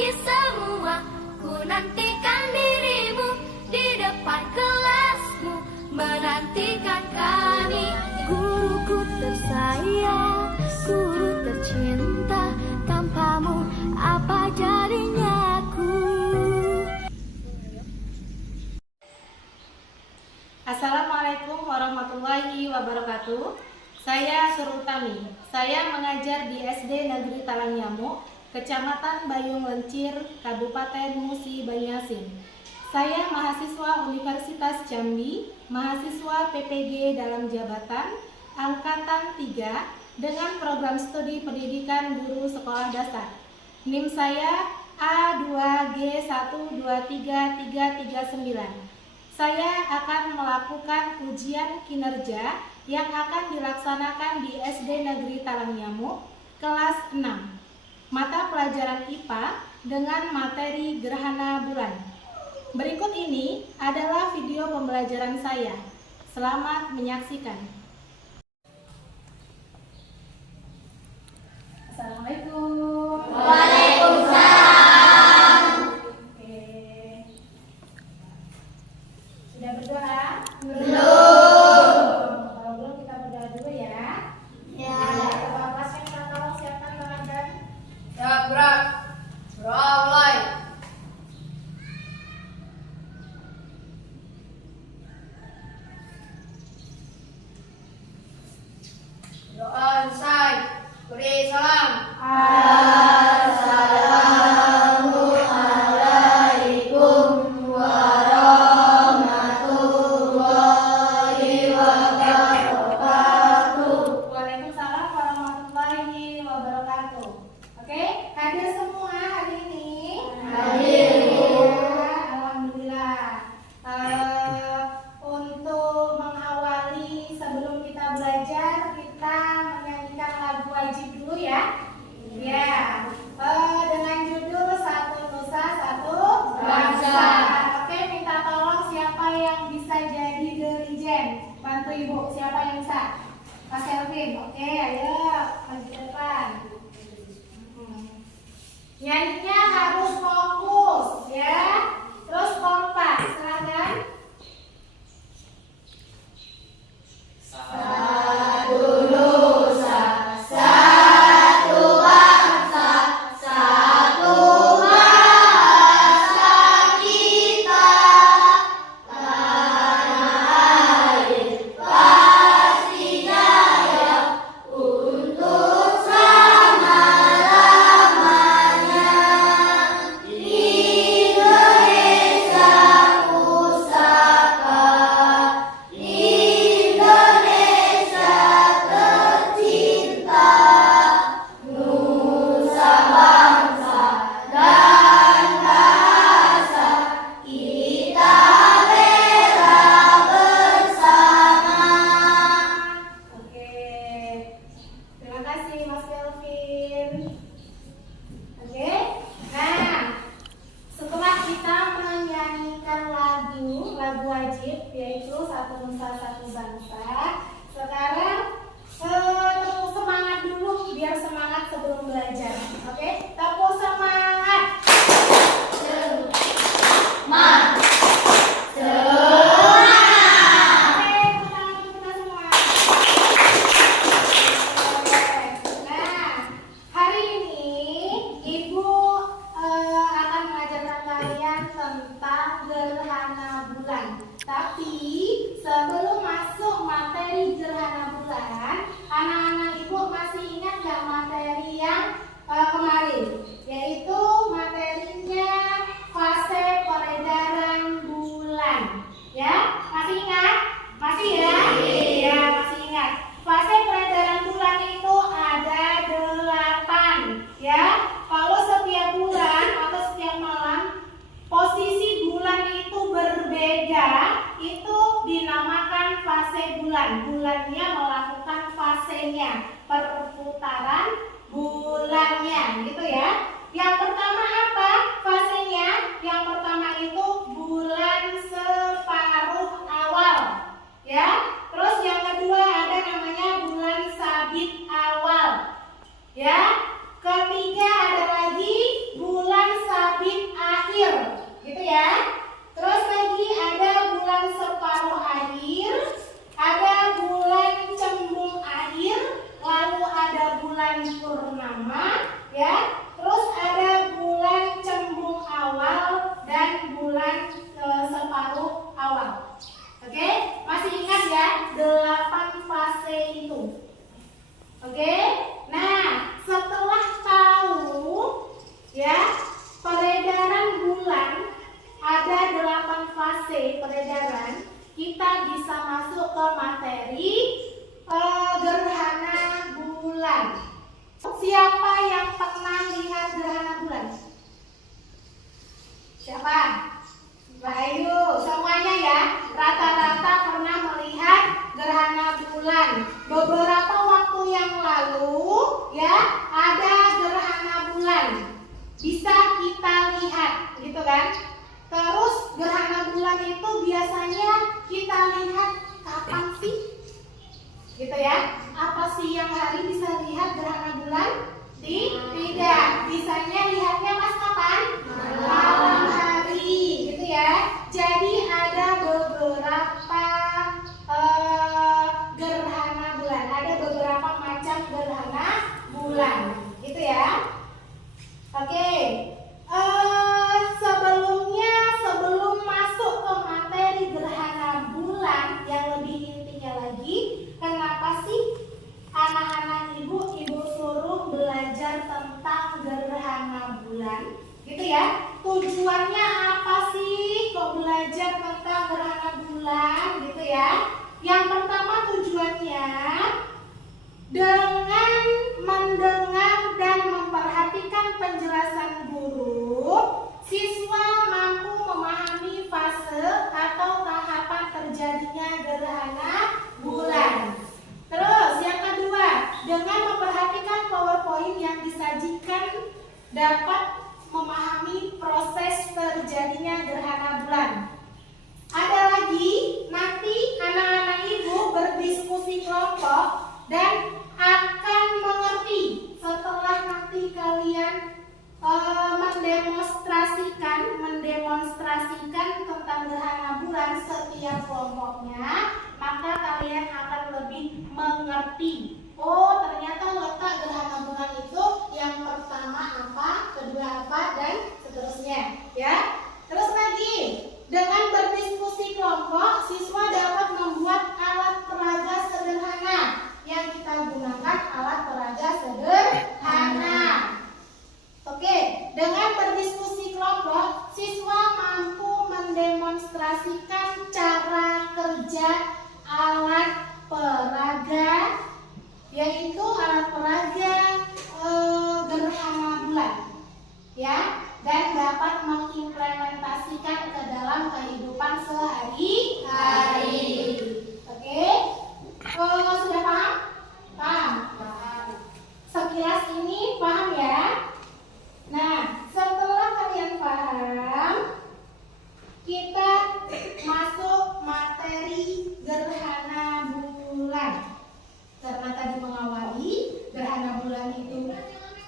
pagi semua, ku nantikan dirimu di depan kelasmu, menantikan kami. Guruku tersayang, guru tercinta, tanpamu apa jadinya aku? Assalamualaikum warahmatullahi wabarakatuh. Saya Surutami. Saya mengajar di SD Negeri Talangnyamu, Kecamatan Bayung Lencir, Kabupaten Musi Banyasin. Saya mahasiswa Universitas Jambi, mahasiswa PPG dalam jabatan Angkatan 3 dengan program studi pendidikan guru sekolah dasar. NIM saya A2G1233339. Saya akan melakukan ujian kinerja yang akan dilaksanakan di SD Negeri Talangnyamu kelas 6. Mata pelajaran IPA dengan materi gerhana bulan. Berikut ini adalah video pembelajaran saya. Selamat menyaksikan. Assalamualaikum. Waalaikumsalam. Oke. Sudah berdoa? Belum. Kalau belum kita berdoa dulu ya. Ya. Bapak kelasnya minta tolong siapkan tangan dan Ya, berat. Berdoa mulai. Doa selesai. Beri salam. Assalamualaikum warahmatullahi wabarakatuh. Waalaikumsalam warahmatullahi wabarakatuh. Oke, hadir semua hari ini? Hadir, Bu. Ya, alhamdulillah. Untuk mengawali sebelum kita belajar, kita menyanyikan lagu wajib dulu ya. Ya, dengan judul Satu Nusa Satu Bangsa. Oke, minta tolong siapa yang bisa jadi dirijen. Bantu ibu, siapa yang bisa? Mas Elvin, oke, ayo maju ke depan. Nyanyinya harus fokus ya, terus kompak, silakan. Satu nusa, satu bangsa, satu bahasa kita. Tanah air pasti jaya untuk selama-lamanya. Indonesia pusaka, Indonesia tercinta, nusa bangsa dan bahasa kita bela bersama. Oke, terima kasih Mas Kelvin. Oke, nah setelah kita menyanyikan lagu wajib yaitu Satu Nusa Satu Bangsa, sekarang tepuk semangat dulu biar semangat sebelum belajar. Oke, tepuk semangat. Oke, tepuk tangan untuk kita semua. Nah, hari ini Ibu akan mengajarkan kalian tentang gerhana bulan. Tapi sebelum masuk materi gerhana bulan, anak-anak Ibu masih ingat nggak materi yang kemarin? Yaitu materinya fase peredaran bulan. Ya, masih ingat? Masih ya? Ya, masih ingat. Fase peredaran bulan itu ada 8 ya. Kalau setiap bulan atau setiap malam posisi bulan itu berbeda, itu dinamakan fase bulan. Bulannya melakukan fasenya, perputaran bulannya gitu ya. Yang pertama apa fasenya? Yang pertama itu bulan separuh awal ya. Terus yang kedua ada namanya bulan sabit awal ya. Ketiga ada lagi bulan peredaran, kita bisa masuk ke materi gerhana bulan. Siapa yang pernah lihat gerhana bulan? Siapa? Ayo, semuanya ya. Rata-rata pernah melihat gerhana bulan. Beberapa waktu yang lalu, ya, ada gerhana bulan. Bisa kita lihat, gitu kan? Terus gerhana bulan itu biasanya kita lihat kapan sih? Gitu ya. Apa sih yang hari bisa lihat gerhana bulan? Tidak. Bisanya lihatnya pas kapan? Malam hari, gitu ya. Jadi ada beberapa gerhana bulan. Ada beberapa macam gerhana bulan, gitu ya. Oke. Sebelum masuk ke materi gerhana bulan yang lebih intinya lagi, kenapa sih anak-anak ibu suruh belajar tentang gerhana bulan? Gitu ya. Tujuannya apa sih kok belajar tentang gerhana bulan? Gitu ya. Yang pertama tujuannya dengan mendengar dan memperhatikan penjelasan guru, siswa mampu memahami fase atau tahapan terjadinya gerhana bulan. Terus yang kedua, dengan memperhatikan PowerPoint yang disajikan dapat memahami proses terjadinya gerhana bulan. Ada lagi, nanti anak-anak ibu berdiskusi kelompok dan akan mengerti setelah nanti kalian mendemonstrasikan tentang gerhana bulan setiap kelompoknya, maka kalian akan lebih mengerti. Oh, ternyata letak gerhana bulan itu yang pertama apa, kedua apa, dan seterusnya, ya. Terus lagi, dengan berdiskusi kelompok, siswa dapat membuat alat peraga sederhana. Yang kita gunakan alat peraga sederhana. Oke, dengan berdiskusi kelompok, siswa mampu mendemonstrasikan cara kerja alat peraga, yaitu alat peraga gerhana bulan, ya, dan dapat mengimplementasikan ke dalam kehidupan sehari-hari. Oke, sudah paham? Paham? Sekilas ini paham ya? Nah, setelah kalian paham, kita masuk materi gerhana bulan. Karena tadi mengawali gerhana bulan itu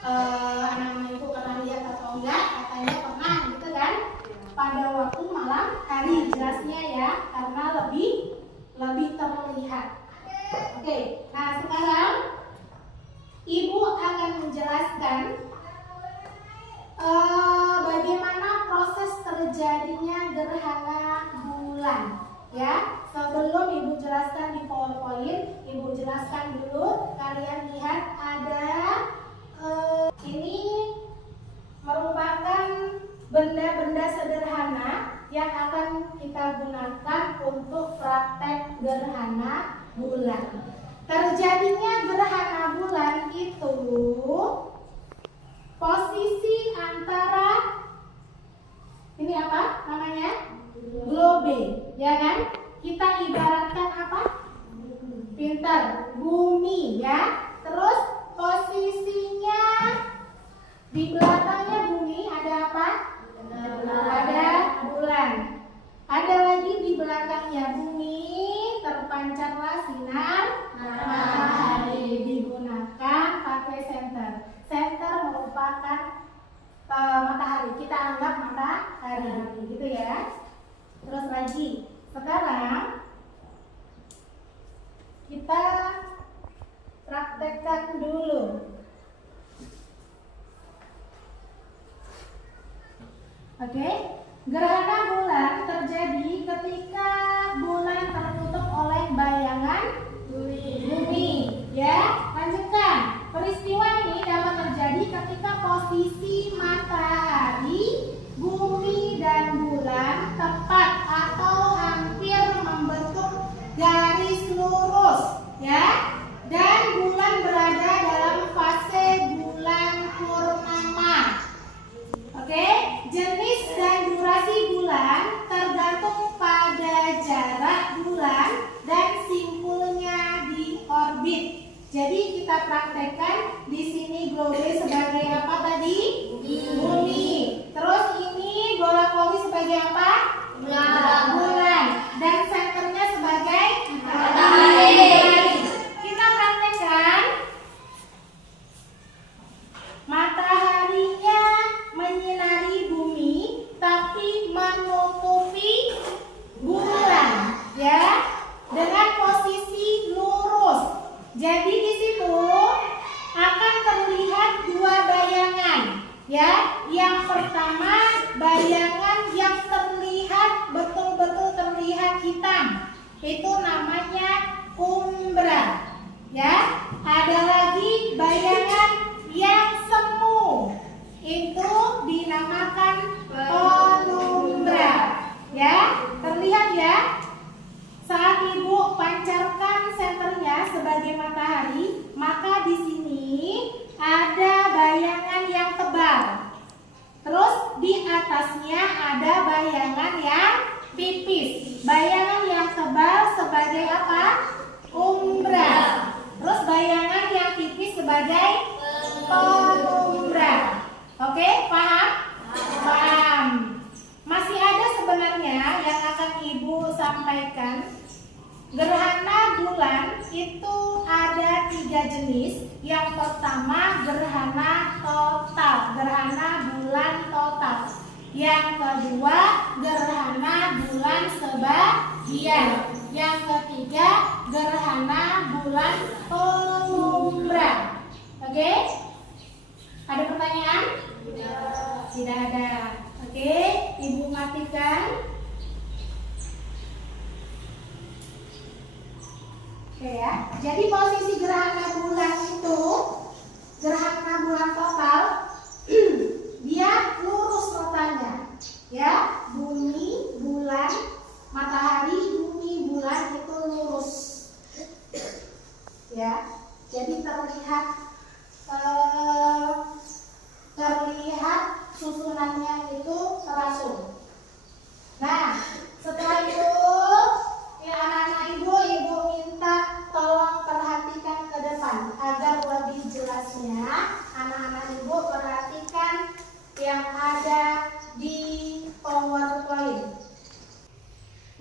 anak-anak itu pernah lihat atau enggak? Katanya pernah, gitu kan? Pada waktu malam hari, jelasnya ya, karena lebih terlihat. Oke, nah sekarang ibu akan menjelaskan bagaimana proses terjadinya gerhana bulan, ya. Sebelum ibu jelaskan di PowerPoint, ibu jelaskan dulu. Kalian lihat ada ini merupakan benda-benda sederhana yang akan kita gunakan untuk praktek gerhana bulan. Terjadinya gerhana bulan itu posisi antara ini apa namanya? Globe, ya kan? Kita ibaratkan apa? Pintar, bumi, ya. Terus posisinya di belakangnya bumi ada apa? Ada bulan. Ada lagi di belakangnya bumi terpancarlah sinar matahari. Digunakan pakai senter. Senter merupakan matahari. Kita anggap matahari, gitu ya. Terus lagi, sekarang kita praktekkan dulu. Oke, gerhana bulan terjadi ketika bulan tertutup oleh bayangan bumi. Ya, lanjutkan. Peristiwa ini dapat terjadi ketika posisi matahari, bumi, dan bulan tepat atau yang terlihat betul-betul terlihat hitam. Itu namanya umbra. Ya, ada lagi bayangan yang semu. Itu dinamakan penumbra. Ya, terlihat ya. Saat ibu pancarkan senternya sebagai matahari, maka di sini ada bayangan yang tebal. Terus di atasnya ada bayangan yang tipis. Bayangan yang tebal sebagai apa? Umbra. Terus bayangan yang tipis sebagai penumbra. Oke, paham? Paham. Masih ada sebenarnya yang akan ibu sampaikan. Gerhana bulan itu ada 3 jenis. Yang pertama gerhana total, gerhana bulan total. Yang kedua gerhana bulan sebagian. Yang ketiga gerhana bulan penumbra. Oke? Ada pertanyaan? Tidak ada. Oke, ibu matikan. Oke ya. Jadi posisi gerhana bulan itu, gerhana bulan total, dia lurus rotanya. Ya, bumi, bulan, matahari, bumi, bulan itu lurus. Ya, jadi terlihat susunannya itu teratur. Nah, setelah itu ya anak-anak ibu minta tolong perhatikan ke depan agar lebih jelasnya. Anak-anak ibu perhatikan yang ada di PowerPoint.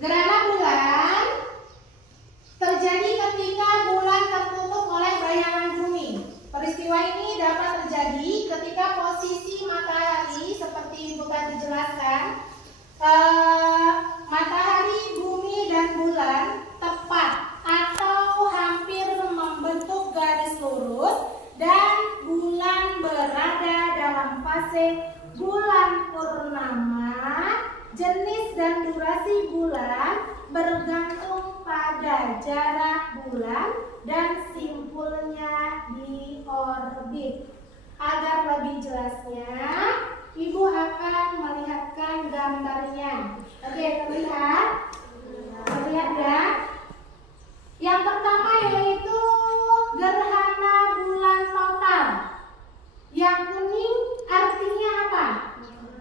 Gerhana bulan terjadi ketika bulan tertutup oleh bayangan bumi. Peristiwa ini dapat terjadi ketika posisi matahari seperti ibu tadi jelaskan, matahari, bumi, dan bulan tepat atau hampir membentuk garis lurus dan bulan berada dalam fase bulan purnama. Jenis dan durasi bulan bergantung pada jarak bulan dan simpulnya di orbit. Agar lebih jelasnya, ibu akan melihatkan gambarnya. Oke, terlihat? Terlihat ya? Yang pertama yaitu gerhana bulan total. Yang kuning artinya apa?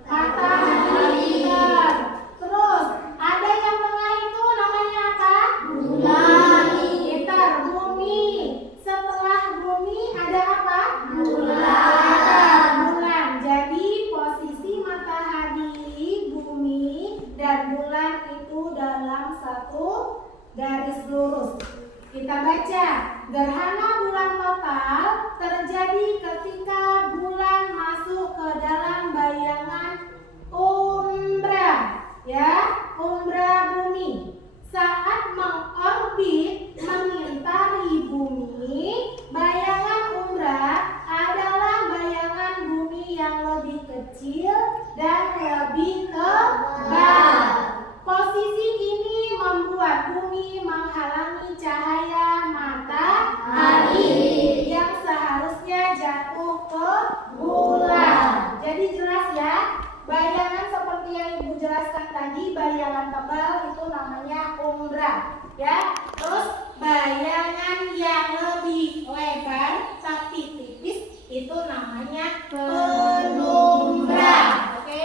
Matahari. Terus ada yang tengah itu namanya apa? Bulan. Gitar, bumi. Setelah bumi ada apa? Bulan. Jadi posisi matahari, bumi, dan bulan itu dalam satu garis lurus. Kita baca, gerhana bulan total terjadi ketika bulan masuk ke dalam bayangan umbra, ya, umbra bumi. Saat mengorbit mengitari bumi, bayangan umbra adalah bayangan bumi yang lebih kecil dan lebih tebal. Posisi ini membuat bumi menghalangi cahaya matahari yang seharusnya jatuh ke bulan. Jadi jelas ya, bayangan seperti yang ibu jelaskan tadi, bayangan tebal itu namanya umbra, ya. Terus bayangan yang lebih lebar tapi tipis itu namanya penumbra. Oke?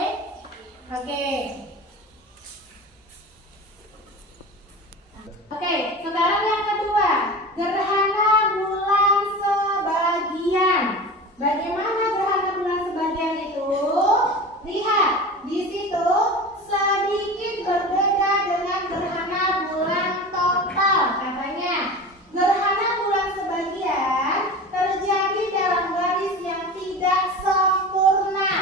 Oke, sekarang yang kedua, gerhana bulan sebagian. Bagaimana gerhana bulan sebagian itu? Lihat, di situ sedikit berbeda dengan gerhana bulan total. Katanya, gerhana bulan sebagian terjadi dalam garis yang tidak sempurna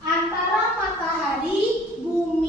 antara matahari, bumi,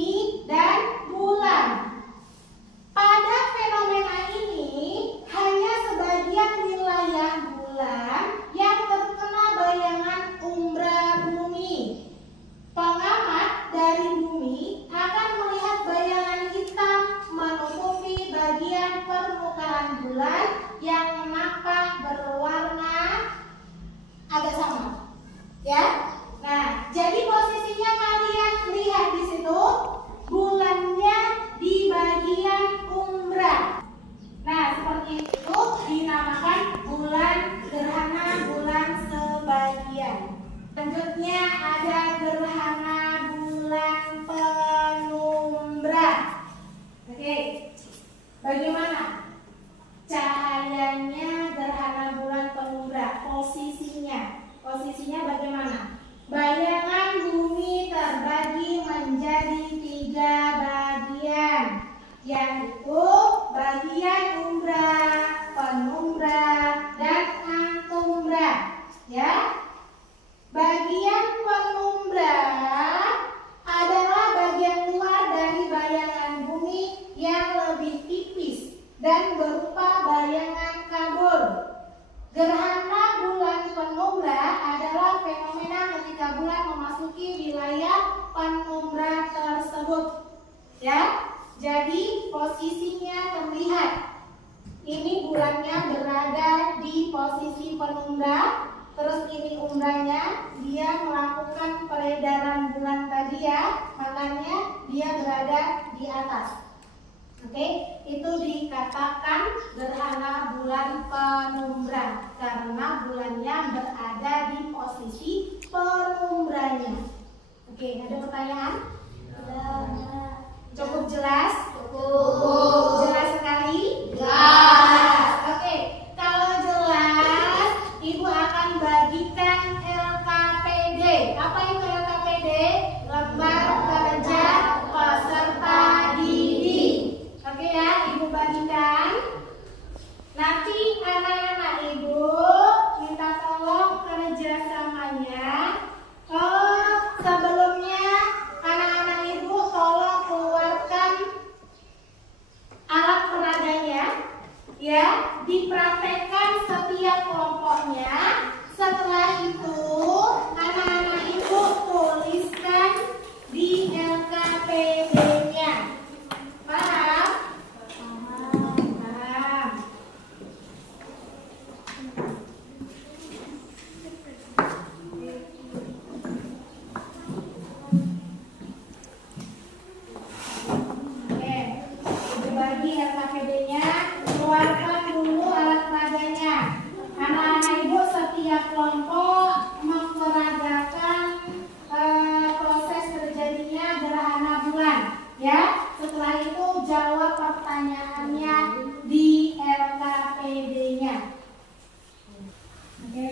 Jadi posisinya terlihat. Ini bulannya berada di posisi penumbra. Terus ini umbranya, dia melakukan peredaran bulan tadi ya, makanya dia berada di atas. Oke, itu dikatakan gerhana bulan penumbra karena bulannya berada di posisi penumbranya. Oke, ada pertanyaan? Cukup jelas? Cukup. Jelas sekali? Jelas. Oke, kalau jelas, Ibu akan bagikan LKPD. Apa itu LKPD? Lembar kerja peserta didik. Oke ya, Ibu bagikan. Nanti anak-anak Ibu minta tolong kerjasamanya. Sebelumnya anak-anak Ibu tolong keluarkan alat peradanya, ya, dipraktekkan setiap kelompoknya. Setelah itu anak-anak Ibu tuliskan di LKPD-nya. Paham? Paham. Oke, Ibu bagi LKPD-nya, keluarkan dulu alat peradanya. Anak-anak Ibu setiap kelompok memperagakan proses terjadinya gerhana bulan, ya. Setelah itu jawab pertanyaannya di LKPD-nya. Oke.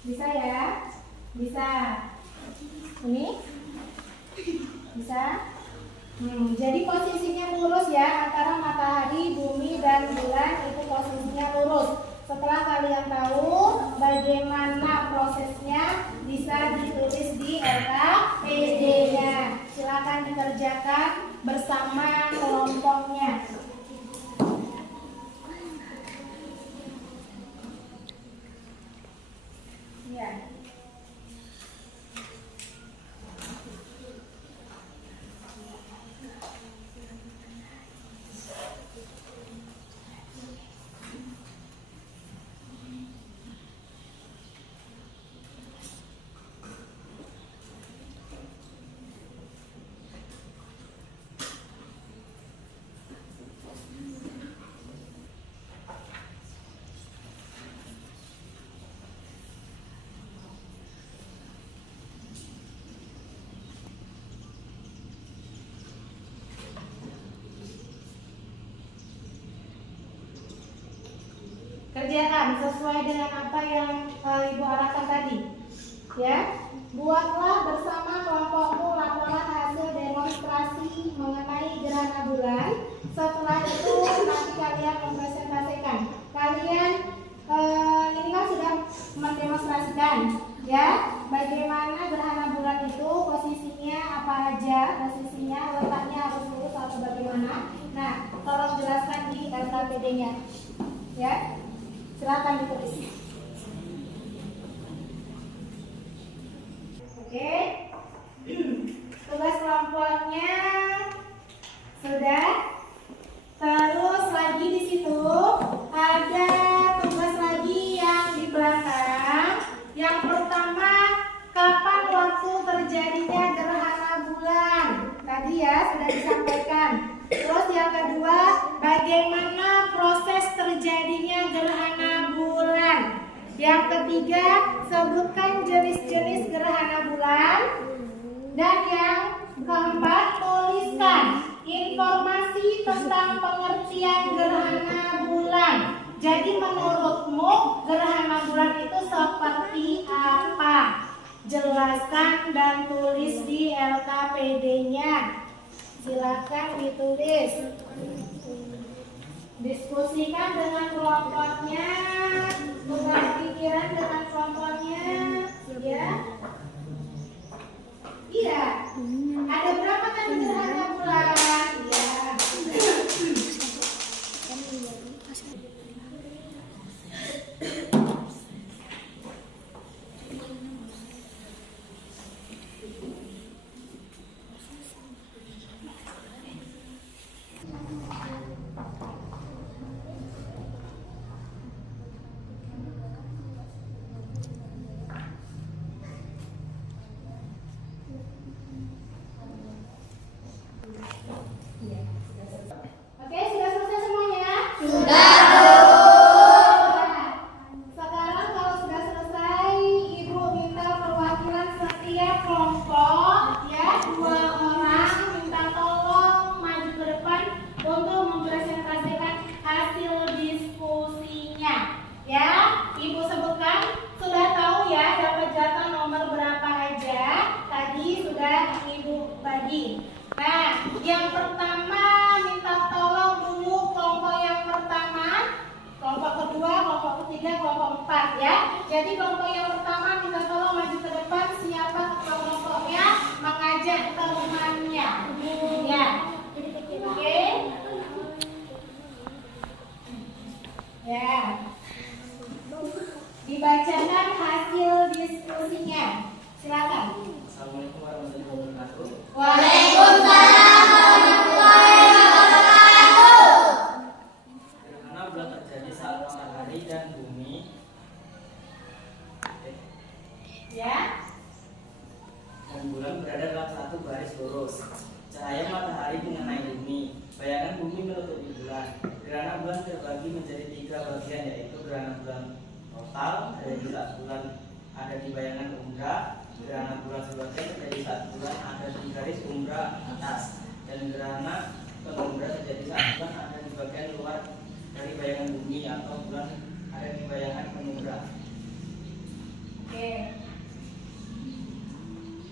Bisa ya? Bisa. Ini? Bisa? Jadi posisinya lurus ya, antara matahari, bumi, dan bulan itu posisinya lurus. Setelah kalian tahu bagaimana prosesnya, bisa ditulis di LKPD-nya. Silakan dikerjakan bersama kelompoknya. Ya. Kerjakan sesuai dengan apa yang Ibu arahkan tadi. Ya, buatlah bersama kelompokmu laporan hasil demonstrasi mengenai gerhana bulan. Setelah itu nanti kalian mempresentasikan. Kalian ini kan sudah mendemonstrasikan, ya, bagaimana gerhana bulan itu posisinya apa aja, posisinya letaknya harus lurus atau bagaimana. Nah, tolong jelaskan di LKPD-nya, ya. Silakan ditulis. Oke. Tugas kelompoknya sudah. Terus lagi di situ ada tugas lagi yang di belakang. Yang pertama, kapan waktu terjadinya gerhana bulan? Tadi ya sudah disampaikan. Terus yang kedua, bagaimana proses terjadinya gerhana bulan? Yang ketiga, sebutkan jenis-jenis gerhana bulan. Dan yang keempat, tuliskan informasi tentang pengertian gerhana bulan. Jadi menurutmu gerhana bulan itu seperti apa? Jelaskan dan tulis di LKPD-nya. Silakan ditulis. Diskusikan dengan kelompoknya, tukar pikiran dengan kelompoknya, ya. Iya. Ada berapa tadi gerhana bulan? Iya. bagi. Nah, yang pertama minta tolong dulu kelompok yang pertama, kelompok kedua, kelompok ketiga, kelompok 4 ya. Jadi kelompok yang pertama minta tolong maju ke depan, siapa kelompoknya mengajak temannya. Ya. Oke. Ya. Dibacakan hasil diskusinya. Silakan. Assalamualaikum warahmatullahi wabarakatuh. Waalaikumsalam warahmatullahi wabarakatuh. Gerhana bulan terjadi saat matahari dan bumi Ya. dan bulan berada dalam satu garis lurus. Cahaya matahari mengenai bumi. Bayangan bumi menutupi bulan. Gerhana bulan terbagi menjadi 3 bagian, yaitu gerhana bulan total terjadi saat bulan ada di bayangan umbra, gerhana bulan sebagian terjadi saat bulan ada di garis umbra atas, dan gerhana penumbra terjadi saat bulan ada di bagian luar dari bayangan bumi atau bulan ada di bayangan penumbra. Oke.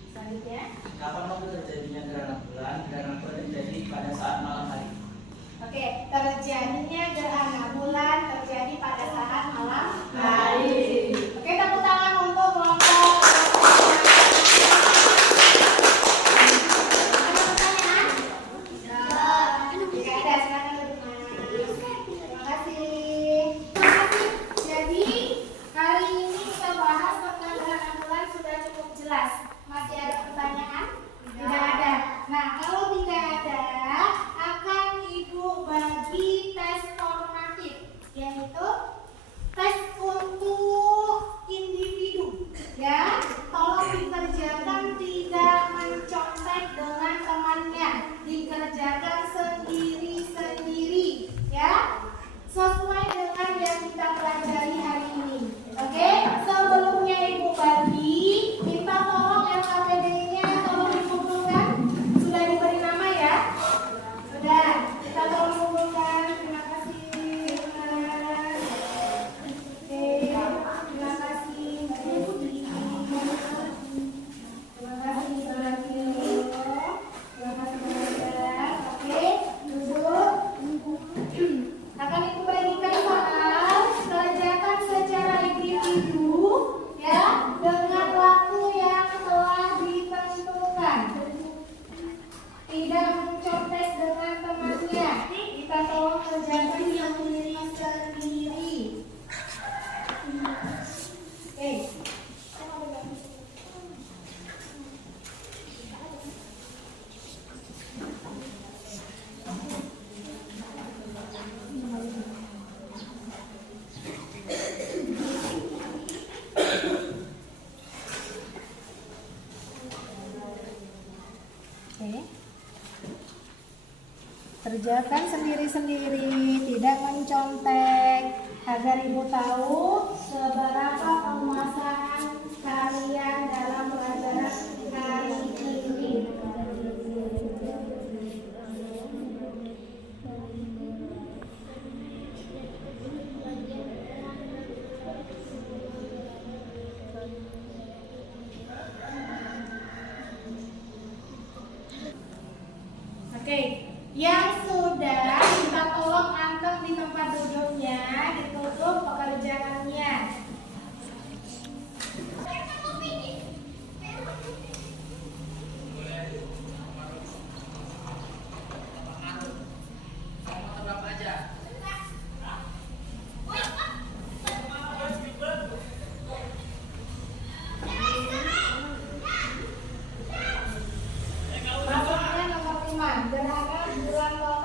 Selanjutnya. Kapan waktu terjadinya gerhana bulan? Gerhana bulan terjadi pada saat malam hari. Oke, terjadinya gerhana bulan terjadi pada saat malam Hari. Oke, tepuk tangan untuk kelompok. Ada pertanyaan? Jika ada, silakan duduk. Terima kasih. Jadi hari ini kita bahas tentang gerhana bulan sudah cukup jelas. Masih ada pertanyaan? Tidak ada. Nah, kalau tidak ada, akan Ibu bagi tes formatif, yaitu tes untuk individu. Ya, tolong dikerjakan tidak mencontek dengan temannya, dikerjakan sendiri-sendiri, ya, sesuai dengan yang kita pelajari hari ini. Oke, sebelumnya Ibu bagi, minta tolong LKPD-nya tolong dikumpulkan. Sudah diberi nama ya? Sudah. Kita tolong kumpulkan. Terima kasih. Oke, terima kasih Mbak Desi. Terima kasih Mbak Kilo. Terima kasih Mbak Ida. Oke, duduk. Akan Ibu bagikan soal, kerjakan secara individu ya, dengan waktu yang telah ditentukan. Tidak mencontek dengan temannya. Kita tolong kerjakan sendiri-sendiri. Oke. Oke. Kerjakan sendiri-sendiri, tidak mencontek, agar Ibu tahu seberapa penguasaan kalian dalam pelajaran hari ini. Oke, yang sudah minta tolong anteng di tempat duduknya, ditutup pekerjaannya. Masuknya nomor 5, gerhana bulan total.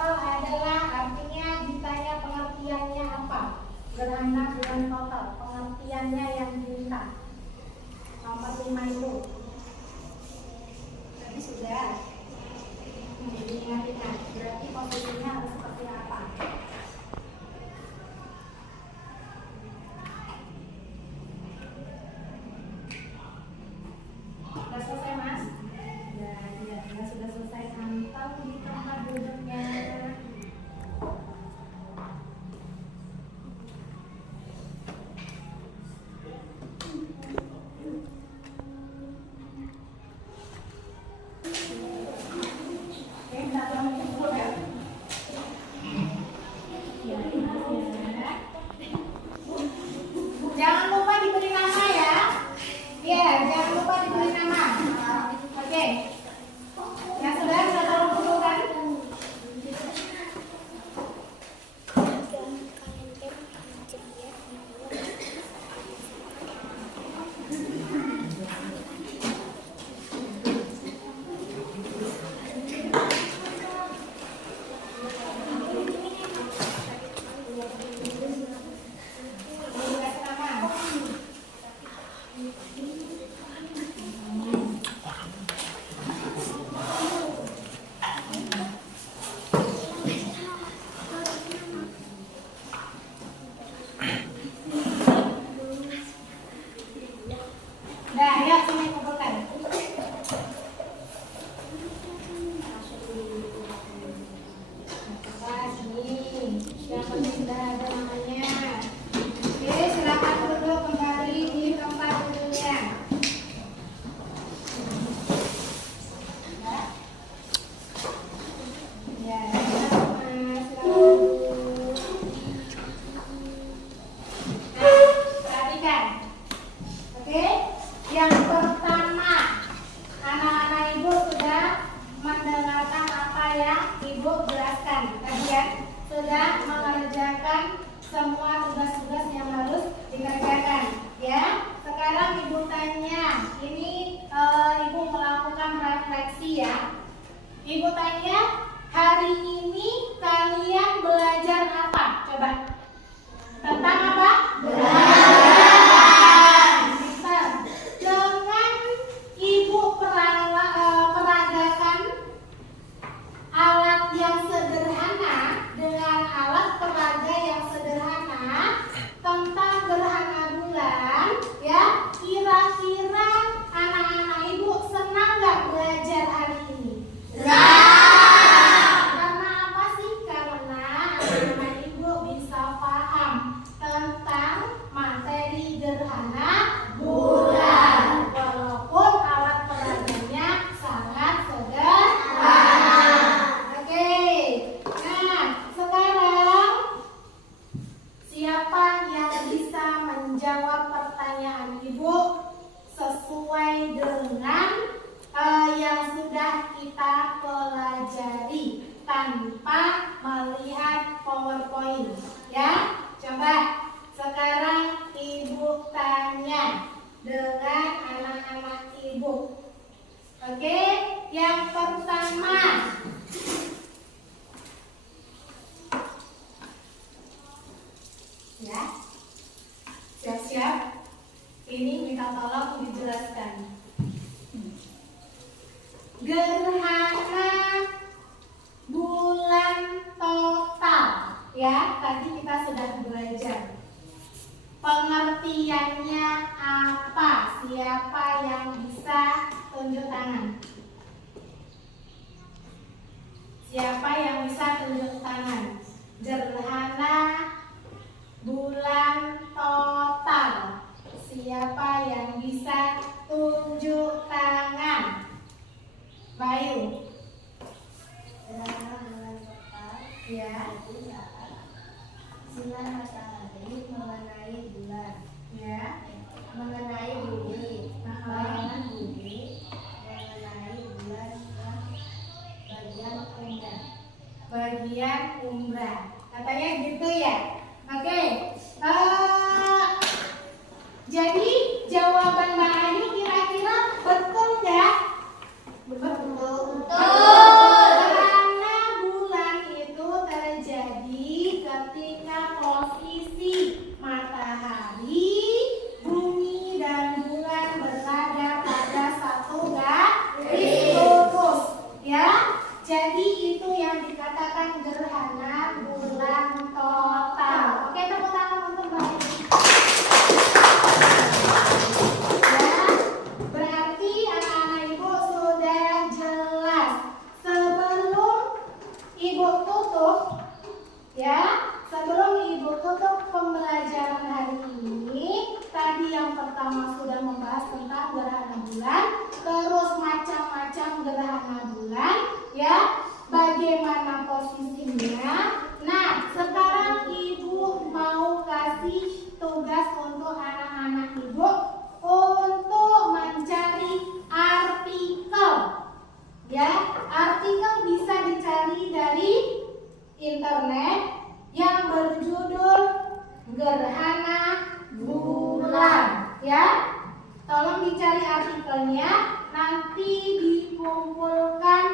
Nah, ya sini kumpulkan. Pas nih, yang penting sudah ada namanya. Oke, silakan duduk kembali di tempat duduknya. Ya, silakan duduk. Nah, perhatikan. Oke, yang pertama, anak-anak ibu sudah mendengarkan apa yang ibu jelaskan. Tadi ya, sudah mengerjakan semua tugas-tugas yang harus dikerjakan. Ya, sekarang ibu tanya, ini ibu melakukan refleksi ya. Ibu tanya, hari ini kalian belajar apa? Coba. Tentang apa? Dengan ibu peragakan alat yang sederhana dengan alat peraga yang sederhana tentang gerhana bulan, ya, kira-kira anak-anak ibu senang nggak belajar hari ini? Karena apa sih? Karena anak-anak ibu bisa paham tentang materi gerhana bulan, walaupun alat peraganya sangat sederhana. Oke, nah sekarang siapa yang bisa menjawab pertanyaan ibu sesuai dengan yang sudah kita pelajari tanpa melihat PowerPoint? Ya, coba sekarang ibu tanya dengan anak-anak ibu. Oke, yang pertama, ya, siap-siap. Ini minta tolong dijelaskan. Gerhana bulan total, ya, tadi kita sudah belajar. Pengertiannya apa? Siapa yang bisa tunjuk tangan? Siapa yang bisa tunjuk tangan? Gerhana bulan total. Siapa yang bisa tunjuk tangan? Bayu. Gerhana bulan total Ya. sinar matahari mengenai bulan, Ya. mengenai bumi, bayangan bumi mengenai bulan yang bagian umbra. Bagian umbra. Katanya gitu ya. Oke. Jadi jawaban Mbak Ayu kira-kira betul nggak? Betul. Gerhana bulan itu terjadi ketika posisi matahari, bumi dan bulan berada pada satu garis lurus, ya. Jadi itu yang dikatakan gerhana bulan total. Oke, tepuk tangan untuk Mbak Ayu. Ya, berarti anak-anak ibu sudah jelas. Sebelum ibu tutup, ya, sebelum ibu tutup pembelajaran hari ini, tadi yang pertama sudah membahas tentang gerhana bulan, terus macam-macam gerhana bulan, ya, bagaimana posisinya. Nah, sekarang ibu mau kasih tugas untuk anak-anak ibu untuk mencari artikel. Ya, artikel bisa dicari dari internet yang berjudul gerhana bulan. Ya, Tolong dicari artikelnya, nanti dikumpulkan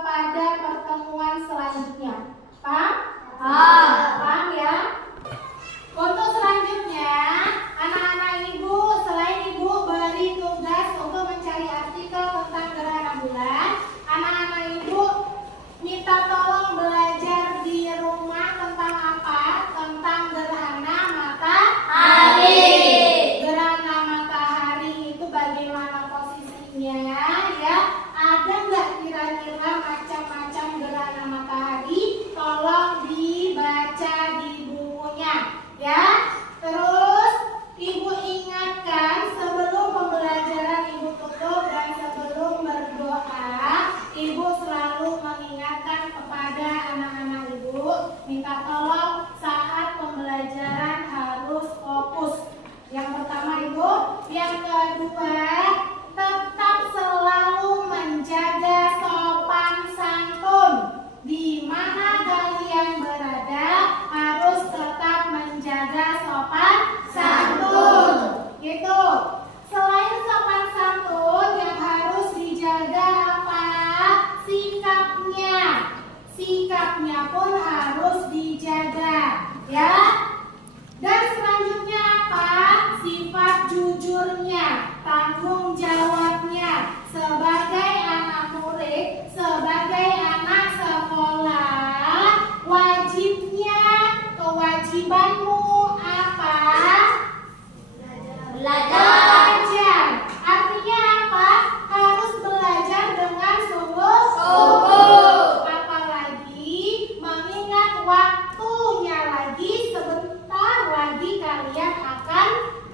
pada pertemuan selanjutnya. Paham? Paham ya? Untuk selanjutnya, anak-anak ibu, selain ibu beri tugas untuk mencari artikel tentang gerhana bulan, anak-anak ibu minta tolong belajar di rumah tentang apa? Tentang gerhana matahari. Gerhana matahari itu bagaimana posisinya ya? Ada nggak kira-kira macam-macam gerhana matahari? Tolong dibaca di bukunya ya. Terus ibu ingatkan sebelum pembelajaran ibu tutup dan sebelum berdoa, ibu selalu mengingatkan kepada anak-anak ibu, minta tolong saat pembelajaran harus fokus. Yang pertama ibu, yang kedua tetap selalu menjaga sopan santun. Di mana kalian berada harus tetap menjaga sopan santun. Gitu. Selain sopan santun yang harus dijaga apa? Sikapnya. Sikapnya pun harus dijaga, ya. Dan selanjutnya apa? Sifat jujurnya, tanggung jawabnya sebagai anak murid, sebagai anak sekolah, wajibnya, kewajibanmu apa? Belajar. Artinya apa? Harus belajar dengan sungguh-sungguh. Apalagi mengingat waktunya lagi, sebentar lagi kalian akan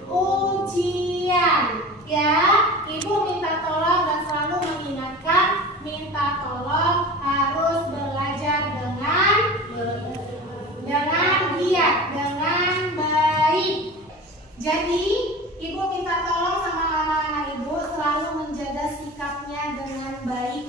ujian. Ya, ibu minta tolong dan selalu mengingatkan, minta tolong harus belajar dengan giat, dengan baik. Jadi, ibu minta tolong sama anak-anak ibu selalu menjaga sikapnya dengan baik.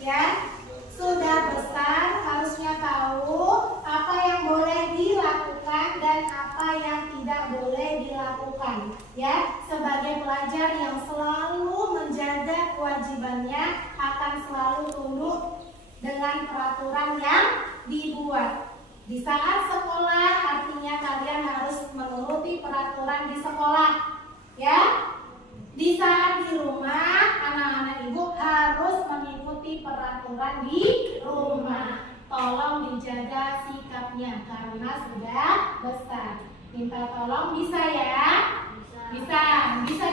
Ya, sudah besar harusnya tahu apa yang boleh dilakukan dan apa yang tidak boleh dilakukan. Ya, sebagai pelajar yang selalu menjaga kewajibannya akan selalu tunduk dengan peraturan yang dibuat. Di saat sekolah artinya kalian harus menuruti peraturan di sekolah. Ya. Di saat di rumah anak-anak ibu harus mengikuti peraturan di rumah. Tolong dijaga sikapnya karena sudah besar. Minta tolong bisa ya? Bisa